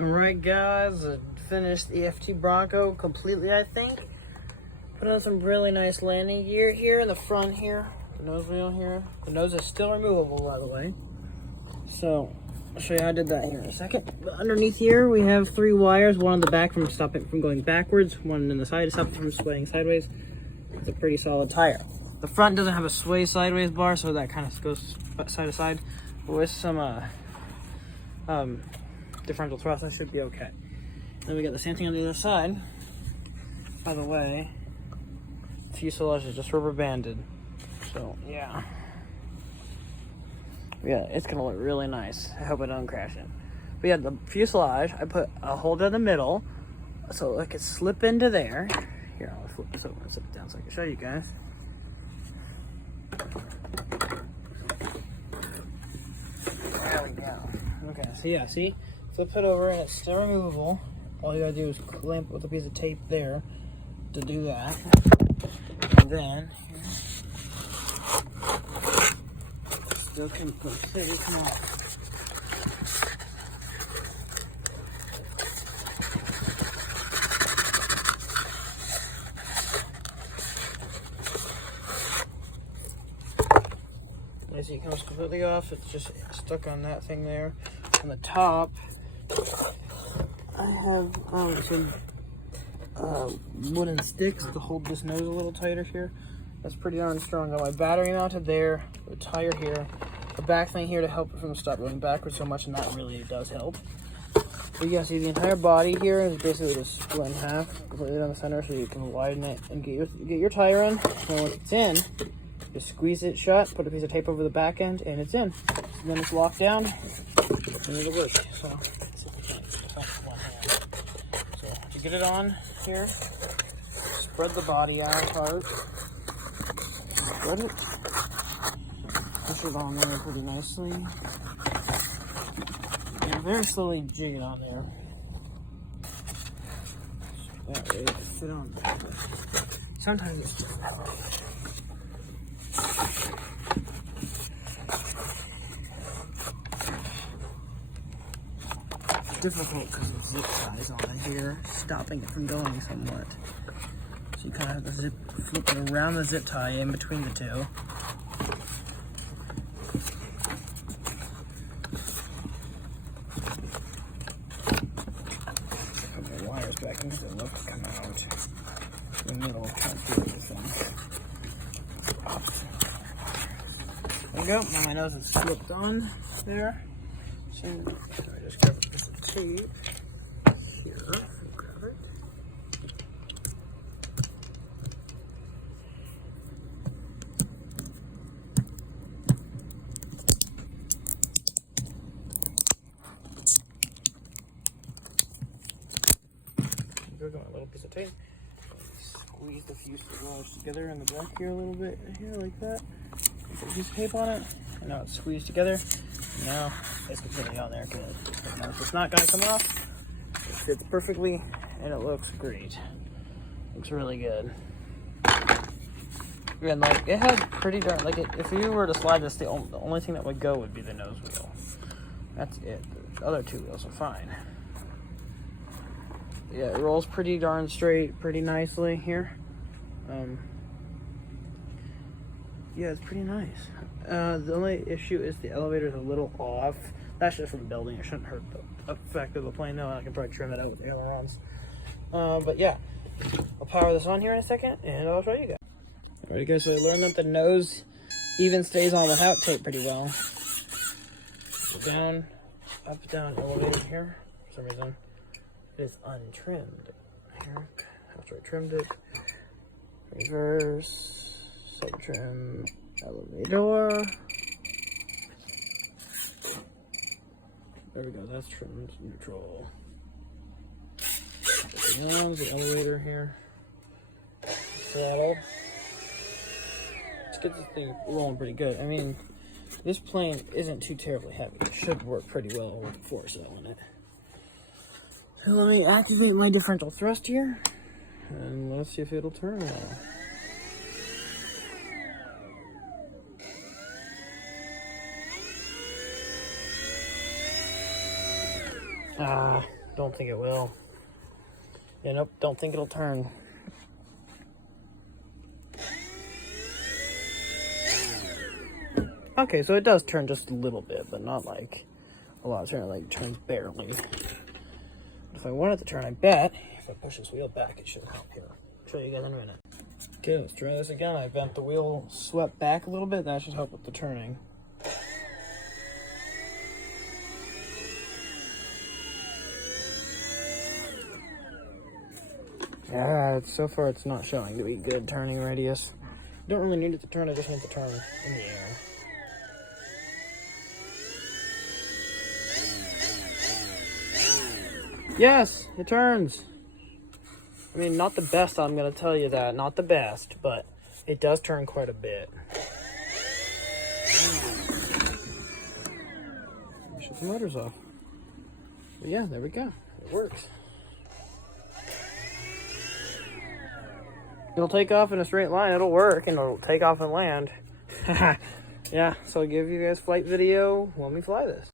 Alright guys, I finished the FT Bronco completely, I think. Put on some really nice landing gear here in the front here. The nose wheel here. The nose is still removable, by the way. So, I'll show you how I did that here in a second. But underneath here, we have 3 wires. One on the back from stopping from going backwards. One in the side to stop it from swaying sideways. It's a pretty solid tire. The front doesn't have a sway sideways bar, so that kind of goes side to side. But with some differential thrust, I should be okay. Then we got the same thing on the other side. By the way, fuselage is just rubber banded. So yeah, it's gonna look really nice. I hope I don't crash it. But yeah, the fuselage, I put a holder in the middle so I could slip into there. Here, I'll flip this over and slip it down so I can show you guys. There we go. Okay, so yeah, see? Flip it over and it's still removable. All you gotta do is clamp it with a piece of tape there to do that. And then, still can completely come off. As it comes completely off, it's just stuck on that thing there. On the top, I have some wooden sticks to hold this nose a little tighter here. That's pretty darn strong. Got my battery mounted there, the tire here, the back thing here to help it from stop going backwards so much, and that really does help. But you guys see the entire body here is basically just split in half, completely down the center, so you can widen it and get your tire in. And once it's in, just squeeze it shut, put a piece of tape over the back end, and it's in. And then it's locked down, and it'll work. So, to get it on here, spread the body out apart. Spread it. Push it on there pretty nicely. And very slowly jig it on there. That way it can fit on there. Sometimes it's just difficult because the zip ties on it here, stopping it from going somewhat. So you kind of have to flip it around the zip tie in between the two. Put the wires back in because they love to come out in the middle. Can't feel this thing. There we go. Now my nose is slipped on there. So I just grab a piece of tape here. Grab it. Go get my little piece of tape. Squeeze the fuselage together in the back here a little bit. Here, like that. Put a piece of tape on it. And now it's squeezed together. Now it's completely on there good. But now it's not gonna come off. It fits perfectly and it looks great. Looks really good. Again, like it has pretty darn if you were to slide this, the only thing that would go would be the nose wheel. That's it. The other 2 wheels are fine. Yeah, it rolls pretty darn straight, pretty nicely here. Yeah, it's pretty nice. The only issue is the elevator is a little off. That's just from building. It shouldn't hurt the effect of the plane though. I can probably trim it out with the ailerons. But yeah, I'll power this on here in a second and I'll show you guys. Alright guys, so I learned that the nose even stays on without tape pretty well. So down, up, down, elevator here. For some reason, it is untrimmed. Here, after I trimmed it, reverse. Sub-trim, elevator. There we go, that's trimmed neutral. The elevator here. Throttle. Let's get this thing rolling pretty good. I mean, this plane isn't too terribly heavy. It should work pretty well with the force on it. So let me activate my differential thrust here. And let's see if it'll turn well. Don't think it will. Yeah, nope, don't think it'll turn. Okay, so it does turn just a little bit, but not like a lot of turn, like turns barely. If I want it to turn, I bet if I push this wheel back, it should help here. I'll show you guys in a minute. Okay, let's try this again. I bent the wheel swept back a little bit. That should help with the turning. Yeah, so far it's not showing to be good turning radius. Don't really need it to turn, I just need to turn in the air. Yes, it turns. I mean, not the best, I'm going to tell you that. Not the best, but it does turn quite a bit. Shut the motors off. But yeah, there we go. It works. It'll take off in a straight line. It'll work, and it'll take off and land. Yeah, so I'll give you guys flight video when we fly this.